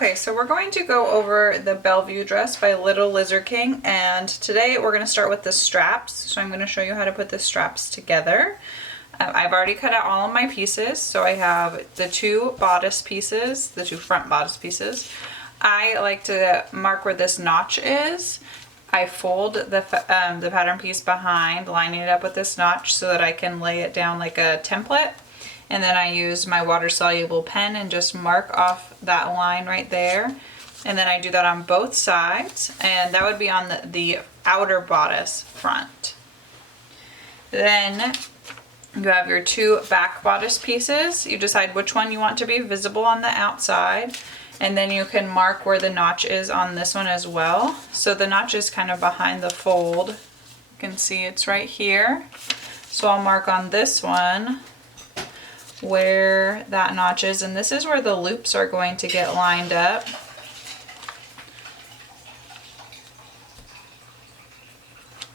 Okay, so we're going to go over the Bellevue dress by Little Lizard King, and today we're going to start with the straps. So I'm going to show you how to put the straps together. I've already cut out all of my pieces, so I have the two bodice pieces, the two front bodice pieces. I like to mark where this notch is. I fold the pattern piece behind, lining it up with this notch so that I can lay it down like a template. And then I use my water-soluble pen and just mark off that line right there. And then I do that on both sides, and that would be on the outer bodice front. Then you have your two back bodice pieces. You decide which one you want to be visible on the outside, and then you can mark where the notch is on this one as well. So the notch is kind of behind the fold. You can see it's right here. So I'll mark on this one where that notch is, and this is where the loops are going to get lined up.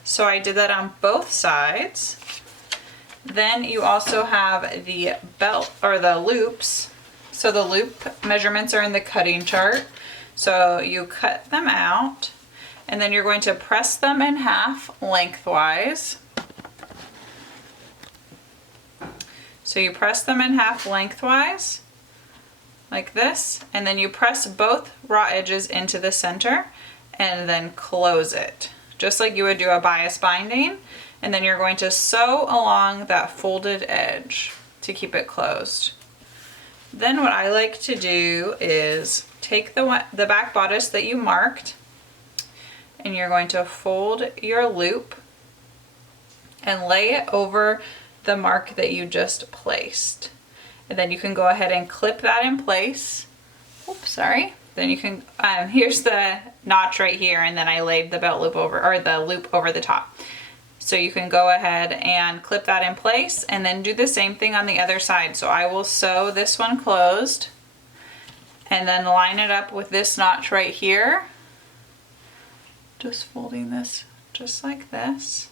So I did that on both sides. Then you also have the belt or the loops. So the loop measurements are in the cutting chart. So you cut them out, and then you're going to press them in half lengthwise. So you press them in half lengthwise, like this, and then you press both raw edges into the center and then close it, just like you would do a bias binding. And then you're going to sew along that folded edge to keep it closed. Then what I like to do is take the back bodice that you marked, and you're going to fold your loop and lay it over the mark that you just placed. And then you can go ahead and clip that in place. Oops, sorry. Then you can, here's the notch right here, and then I laid the belt loop over, or the loop over the top. So you can go ahead and clip that in place, and then do the same thing on the other side. So I will sew this one closed, and then line it up with this notch right here. Just folding this just like this.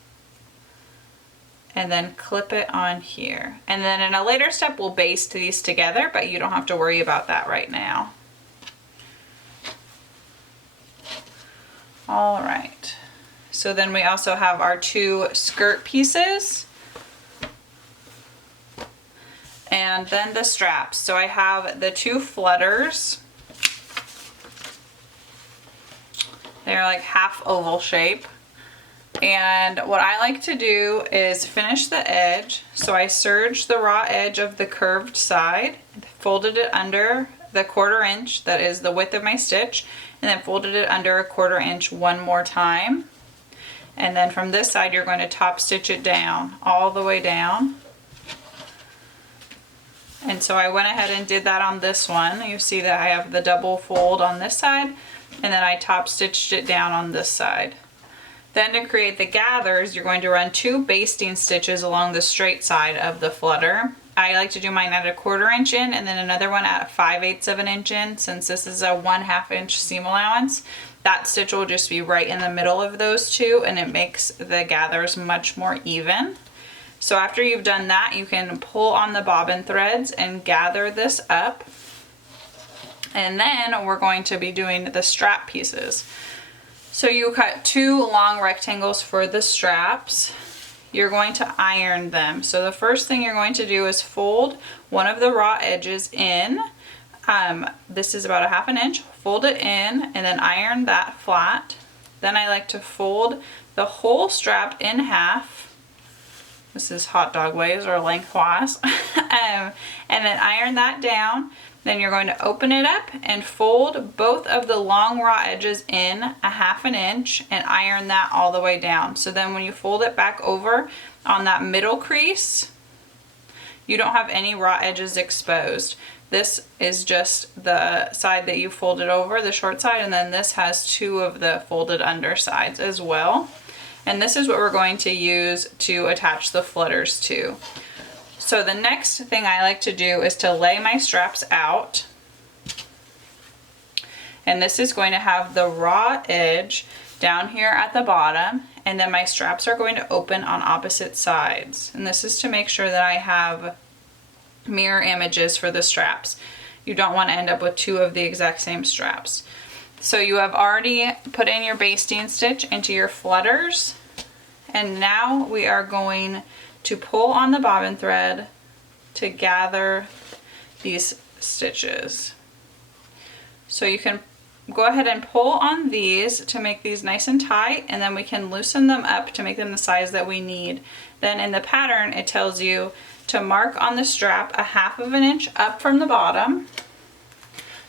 And then clip it on here. And then in a later step, we'll baste these together, but you don't have to worry about that right now. All right. So then we also have our two skirt pieces. And then the straps. So I have the two flutters. They're like half oval shape. And what I like to do is finish the edge. So I serged the raw edge of the curved side, folded it under the 1/4 inch, that is the width of my stitch, and then folded it under a 1/4 inch one more time. And then from this side, you're going to top stitch it down, all the way down. And so I went ahead and did that on this one. You see that I have the double fold on this side, and then I top stitched it down on this side. Then to create the gathers, you're going to run 2 basting stitches along the straight side of the flutter. I like to do mine at a 1/4 inch in, and then another one at 5/8 of an inch in. Since this is a 1/2 inch seam allowance, that stitch will just be right in the middle of those two, and it makes the gathers much more even. So after you've done that, you can pull on the bobbin threads and gather this up. And then we're going to be doing the strap pieces. So you cut 2 long rectangles for the straps. You're going to iron them. So the first thing you're going to do is fold one of the raw edges in. This is about 1/2 inch. Fold it in and then iron that flat. Then I like to fold the whole strap in half. This is hot dog ways, or lengthwise. And then iron that down. Then you're going to open it up and fold both of the long raw edges in 1/2 inch and iron that all the way down. So then when you fold it back over on that middle crease, you don't have any raw edges exposed. This is just the side that you folded over, the short side, and then this has 2 of the folded undersides as well. And this is what we're going to use to attach the flutters to. So the next thing I like to do is to lay my straps out. And this is going to have the raw edge down here at the bottom, and then my straps are going to open on opposite sides. And this is to make sure that I have mirror images for the straps. You don't want to end up with two of the exact same straps. So you have already put in your basting stitch into your flutters, and now we are going to pull on the bobbin thread to gather these stitches. So you can go ahead and pull on these to make these nice and tight, and then we can loosen them up to make them the size that we need. Then in the pattern it tells you to mark on the strap a 1/2 inch up from the bottom.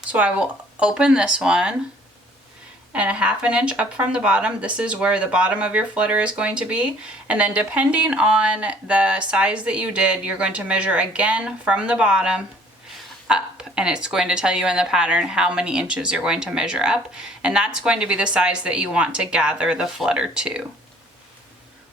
So I will open this one, and a 1/2 inch up from the bottom. This is where the bottom of your flutter is going to be. And then depending on the size that you did, you're going to measure again from the bottom up, and it's going to tell you in the pattern how many inches you're going to measure up, and that's going to be the size that you want to gather the flutter to.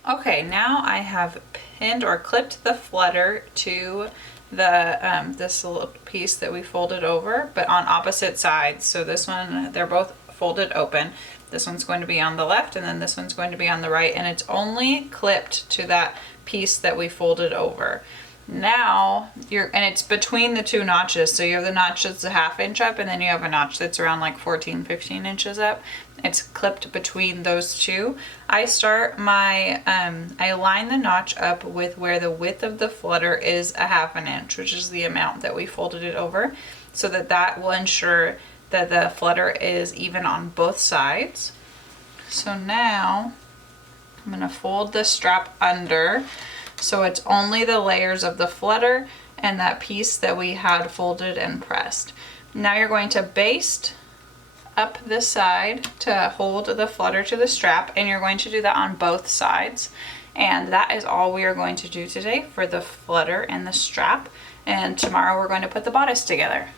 Okay, now I have pinned or clipped the flutter to the this little piece that we folded over, but on opposite sides. So this one, they're both folded open. This one's going to be on the left, and then this one's going to be on the right, and it's only clipped to that piece that we folded over. Now and it's between the two notches, so you have the notch that's a 1/2 inch up, and then you have a notch that's around like 14-15 inches up. It's clipped between those two. I start my I line the notch up with where the width of the flutter is a 1/2 inch, which is the amount that we folded it over, so that will ensure that the flutter is even on both sides. So now I'm going to fold the strap under, so it's only the layers of the flutter and that piece that we had folded and pressed. Now you're going to baste up this side to hold the flutter to the strap, and you're going to do that on both sides. And that is all we are going to do today for the flutter and the strap, and tomorrow we're going to put the bodice together.